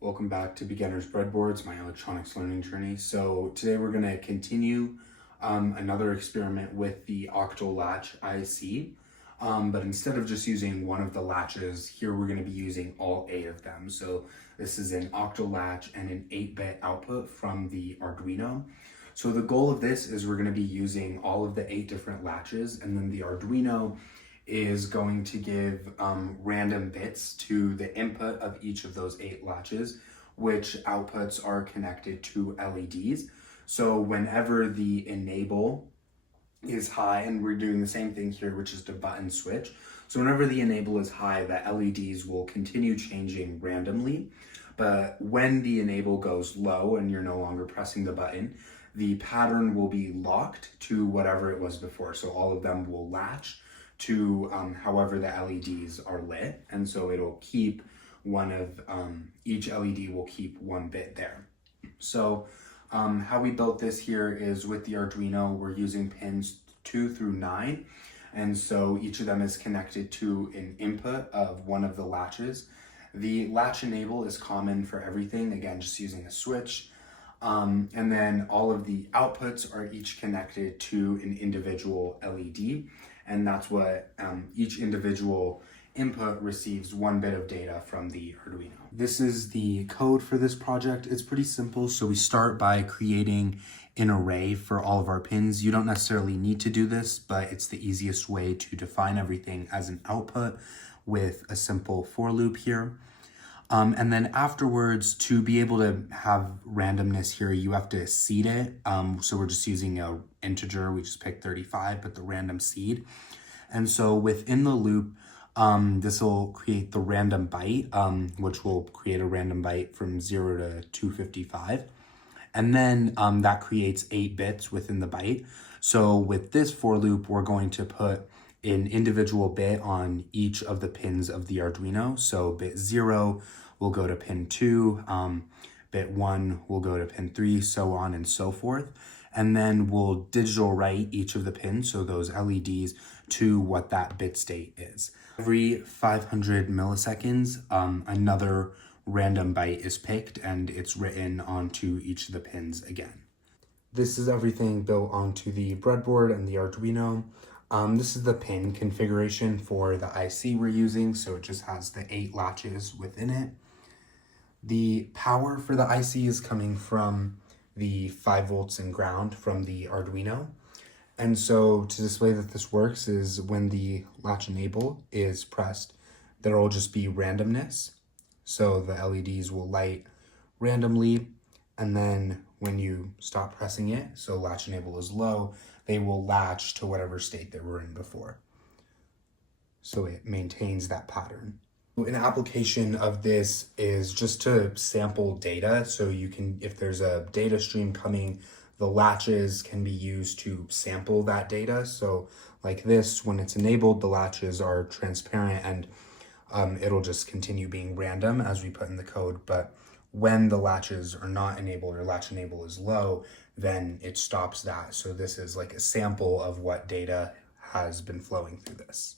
Welcome back to Beginner's Breadboards, my electronics learning journey. So today we're going to continue another experiment with the Octal Latch IC. But instead of just using one of the latches, here we're going to be using all 8 of them. So this is an Octal Latch and an 8-bit output from the Arduino. So the goal of this is we're going to be using all of the 8 different latches, and then the Arduino is going to give random bits to the input of each of those 8 latches, which outputs are connected to LEDs. So whenever the enable is high, and we're doing the same thing here, which is the button switch. So whenever the enable is high, the LEDs will continue changing randomly. But when the enable goes low and you're no longer pressing the button, the pattern will be locked to whatever it was before. So all of them will latch to however the LEDs are lit. And so it'll keep one of, each LED will keep 1 bit there. So how we built this here is with the Arduino, we're using pins 2 through 9. And so each of them is connected to an input of one of the latches. The latch enable is common for everything, again, just using a switch. And then all of the outputs are each connected to an individual LED. And that's what each individual input receives 1 bit of data from the Arduino. This is the code for this project. It's pretty simple. So we start by creating an array for all of our pins. You don't necessarily need to do this, but it's the easiest way to define everything as an output with a simple for loop here. And then afterwards, to be able to have randomness here, you have to seed it. So we're just using an integer. We just picked 35, but the random seed. And so within the loop, this will create the random byte, which will create a random byte from 0 to 255. And then that creates 8 bits within the byte. So with this for loop, we're going to put an individual bit on each of the pins of the Arduino. So bit 0 will go to pin 2, bit 1 will go to pin 3, so on and so forth. And then we'll digital write each of the pins, so those LEDs, to what that bit state is. Every 500 milliseconds, another random byte is picked and it's written onto each of the pins again. This is everything built onto the breadboard and the Arduino. This is the pin configuration for the IC we're using, so it just has the 8 latches within it. The power for the IC is coming from the 5 volts and ground from the Arduino. And so to display that this works is when the latch enable is pressed, there will just be randomness. So the LEDs will light randomly, and then when you stop pressing it, so latch enable is low, they will latch to whatever state they were in before. So it maintains that pattern. An application of this is just to sample data. So you can, if there's a data stream coming, the latches can be used to sample that data. So like this, when it's enabled, the latches are transparent and it'll just continue being random as we put in the code. But when the latches are not enabled or latch enable is low, then it stops that. So this is like a sample of what data has been flowing through this.